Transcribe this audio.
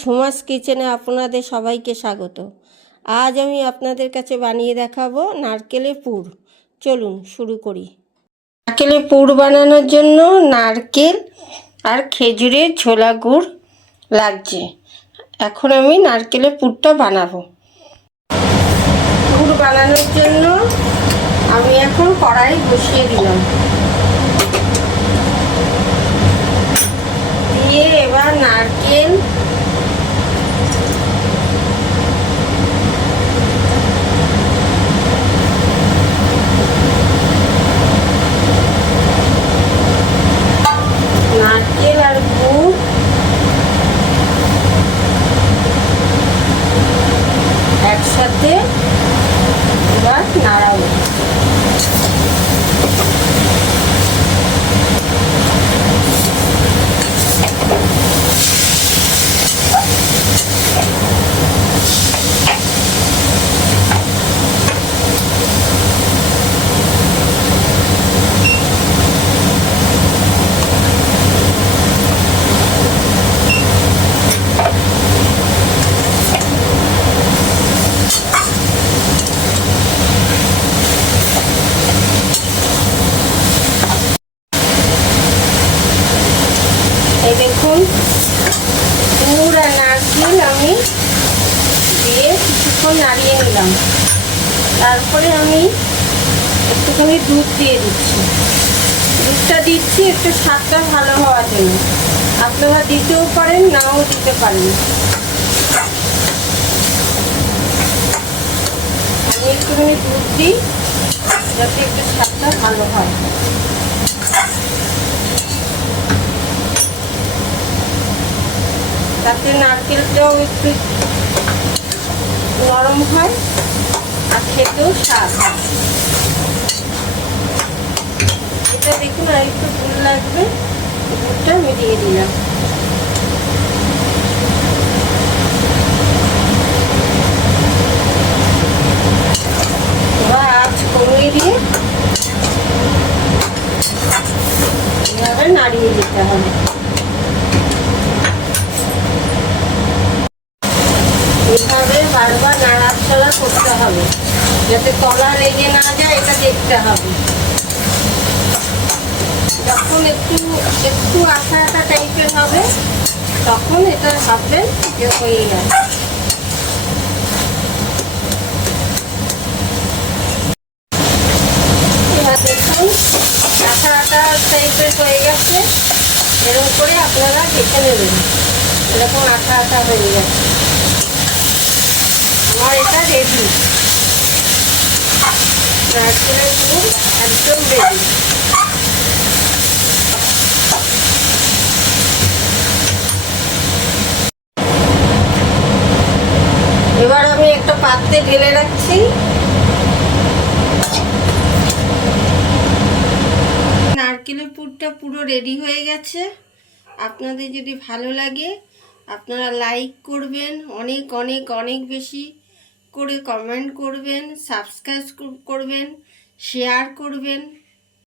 ঝুমাস কিচেনে আপনাদের সবাইকে স্বাগত। আজ আমি আপনাদের কাছে বানিয়ে দেখাবো নারকেলের পুর। চলুন শুরু করি। নারকেলের পুর বানানোর জন্য নারকেল আর খেজুরের ছোলা গুড় লাগছে। এখন আমি নারকেলের পুরটা বানাবো। পুর বানানোর জন্য আমি এখন কড়াই বসিয়ে দিলাম। দিয়ে এবার নারকেল একসাথে এবার নাড়াবো গুড় আর নারকেল আমি দিয়ে কিছুক্ষণ নাড়িয়ে নিলাম। তারপরে আমি একটুখানি দুধ দিয়ে দিচ্ছি। দুধটা দিচ্ছি, একটু স্বাদটা ভালো হওয়ার জন্য। আপনারা দিতেও পারেন, নাও দিতে পারেন। আমি একটুখানি দুধ দিই, যাতে একটু স্বাদটা ভালো হয়। তাতে নারকেলটাও একটু নরম হয় আর খেতেও স্বাদ হয়। এটা দেখুন, আর একটু গুড় লাগবে। গুড়টা আমি দিয়ে দিলাম আঁচ কমিয়ে দিয়ে নাড়িয়ে দিতে হবে এভাবে বারবার নাড়াচাড়া করতে হবে। যাতে তলা লেগে না যায়, এটা দেখতে হবে। যখন একটু একটু আঠা আঠা টাইপের হবে, তখন এটা ভাববেন যে হয়ে গেছে দেখুন, আঠা আঠা টাইপের হয়ে গেছে। এরকম করে আপনারা দেখে নেবেন। এরকম আঠা আঠা হয়ে গেছে। আমার এটা রেডি নারকেলের গুড় একদম রেডি এবার আমি একটা পাত্রে ঢেলে রাখছি। নারকেলের পুরটা পুরো রেডি হয়ে গেছে। আপনাদের যদি ভালো লাগে, আপনারা লাইক করবেন। অনেক অনেক অনেক বেশি করে কমেন্ট করবেন সাবস্ক্রাইব করবেন শেয়ার করবেন।